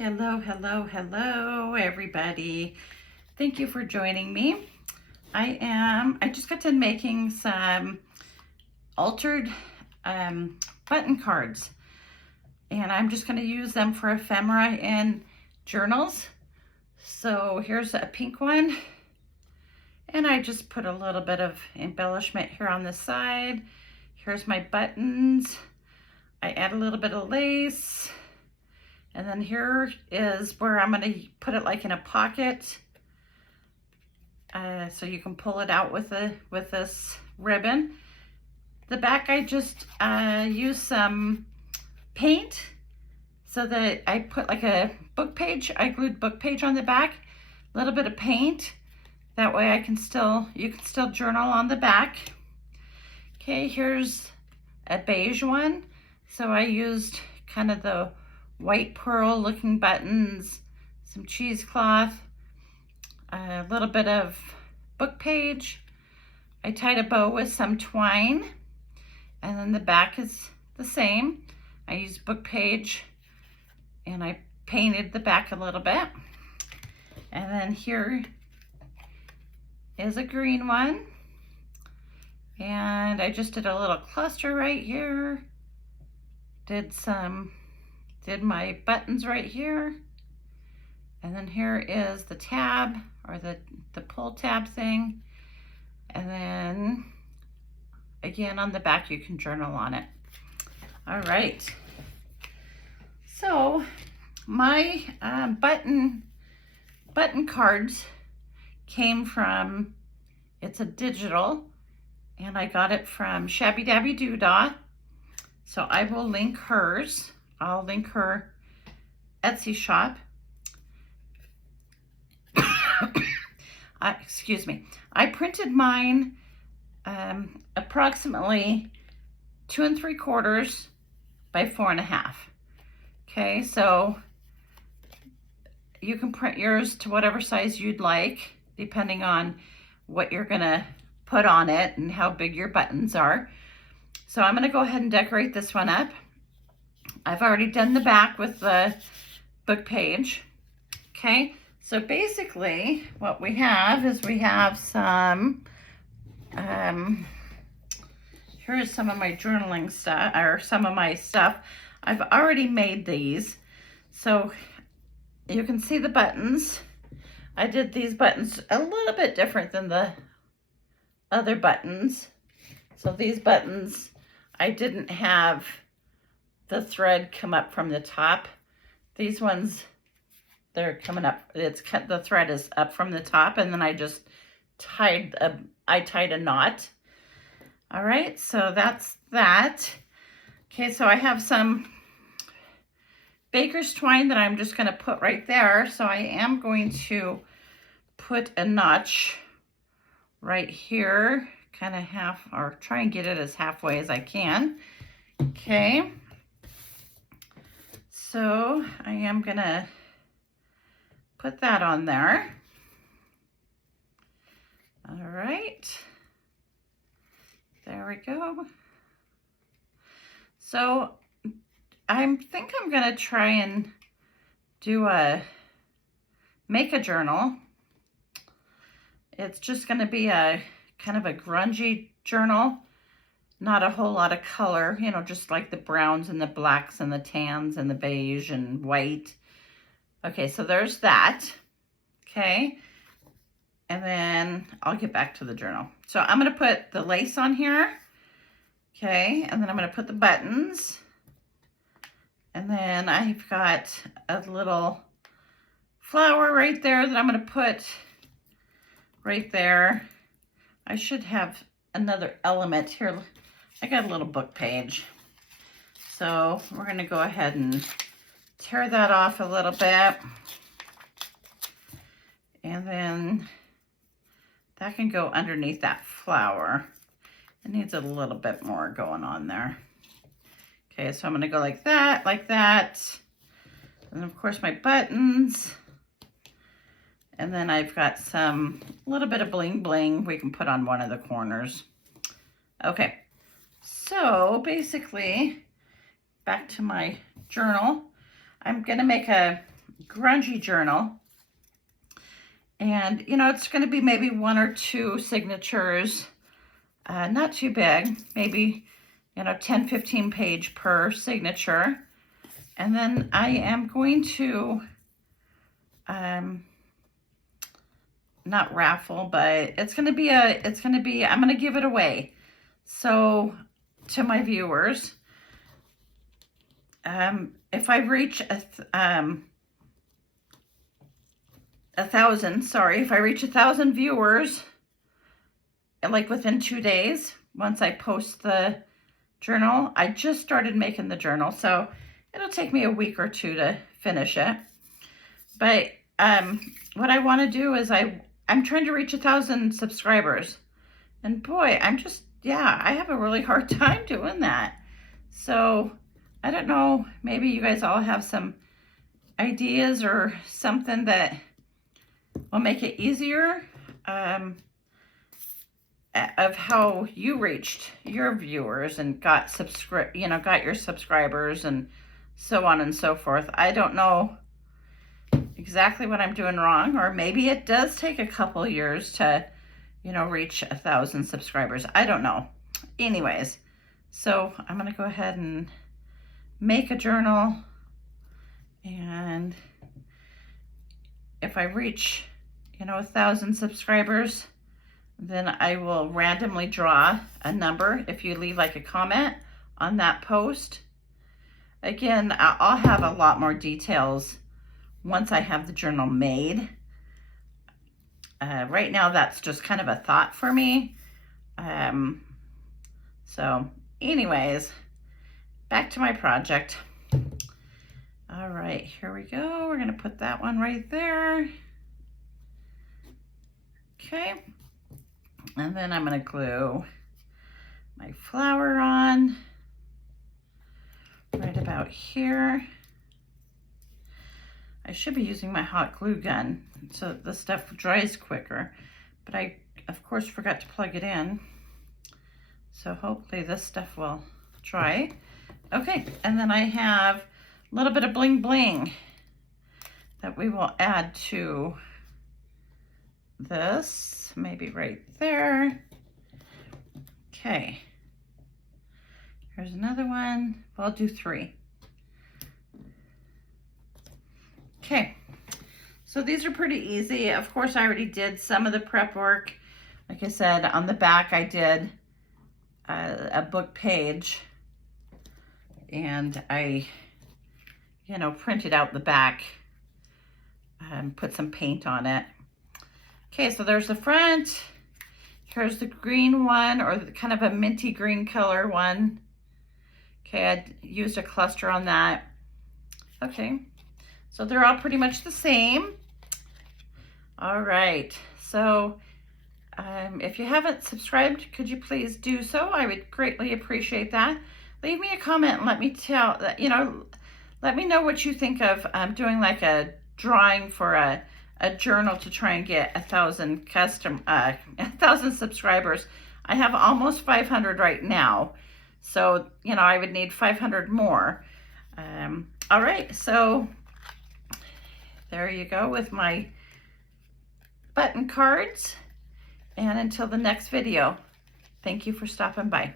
Hello, hello, hello, everybody. Thank you for joining me. I just got done making some altered button cards, and I'm just going to use them for ephemera and journals. So here's a pink one, and I just put a little bit of embellishment here on the side. Here's my buttons. I add a little bit of lace. And then here is where I'm going to put it like in a pocket, so you can pull it out with this ribbon. The back, I just use some paint so that I put like a book page. I glued book page on the back, a little bit of paint. That way you can still journal on the back. Okay, here's a beige one. So I used kind of the white pearl looking buttons, some cheesecloth, a little bit of book page. I tied a bow with some twine, and then the back is the same. I used book page and I painted the back a little bit. And then here is a green one, and I just did a little cluster right here, did my buttons right here, and then here is the tab, or the pull tab thing, and then again on the back you can journal on it. All right, so my button cards came from, it's a digital, and I got it from Shabby Dabby Doodah, so I will link hers. I'll link her Etsy shop. Excuse me. I printed mine approximately 2 3/4 by 4.5. Okay, so you can print yours to whatever size you'd like, depending on what you're gonna put on it and how big your buttons are. So I'm gonna go ahead and decorate this one up. I've already done the back with the book page. Okay, so basically what we have is we have some, here's some of my journaling stuff, or some of my stuff. I've already made these. So you can see the buttons. I did these buttons a little bit different than the other buttons. So these buttons, I didn't have the thread come up from the top. These ones, they're coming up, the thread is up from the top, and then I just tied a knot. All right, so that's that. Okay, so I have some baker's twine that I'm just gonna put right there. So I am going to put a notch right here, kind of half, or try and get it as halfway as I can. Okay. So I am gonna put that on there. All right, there we go. So I think I'm gonna try and make a journal. It's just gonna be a kind of a grungy journal. Not a whole lot of color, you know, just like the browns and the blacks and the tans and the beige and white. Okay, so there's that. Okay, and then I'll get back to the journal. So I'm gonna put the lace on here. Okay, and then I'm gonna put the buttons. And then I've got a little flower right there that I'm gonna put right there. I should have another element here. I got a little book page. So we're gonna go ahead and tear that off a little bit. And then that can go underneath that flower. It needs a little bit more going on there. Okay, so I'm gonna go like that, and of course my buttons. And then I've got some little bit of bling bling we can put on one of the corners. Okay, so basically, back to my journal. I'm gonna make a grungy journal. And, you know, it's going to be maybe 1 or 2 signatures, not too big, maybe, you know, 10, 15 page per signature. And then I am going to, not raffle, but I'm going to give it away. So to my viewers, if I reach if I reach 1,000 viewers, like within 2 days, once I post the journal, I just started making the journal, so it'll take me a week or 2 to finish it. But what I want to do is I'm trying to reach 1,000 subscribers, and boy, I have a really hard time doing that. So I don't know, maybe you guys all have some ideas or something that will make it easier, of how you reached your viewers and got your subscribers and so on and so forth. I don't know exactly what I'm doing wrong, or maybe it does take a couple years to, you know, reach 1,000 subscribers. I don't know. Anyways, so I'm going to go ahead and make a journal, and if I reach, you know, 1,000 subscribers, then I will randomly draw a number if you leave like a comment on that post. Again, I'll have a lot more details once I have the journal made. Right now, that's just kind of a thought for me. So anyways, back to my project. All right, here we go. We're gonna put that one right there. Okay, and then I'm gonna glue my flower on right about here. I should be using my hot glue gun so that the stuff dries quicker, but I, of course, forgot to plug it in. So hopefully this stuff will dry. Okay, and then I have a little bit of bling bling that we will add to this, maybe right there. Okay, here's another one. Well, I'll do 3. Okay, so these are pretty easy. Of course, I already did some of the prep work. Like I said, on the back, I did a book page, and I, you know, printed out the back and put some paint on it. Okay, so there's the front. Here's the green one, or kind of a minty green color one. Okay, I used a cluster on that. Okay, so they're all pretty much the same. All right, so if you haven't subscribed, could you please do so? I would greatly appreciate that. Leave me a comment and let me let me know what you think of doing like a drawing for a journal to try and get 1,000 subscribers. I have almost 500 right now, so you know I would need 500 more. All right, so there you go with my button cards. And until the next video, thank you for stopping by.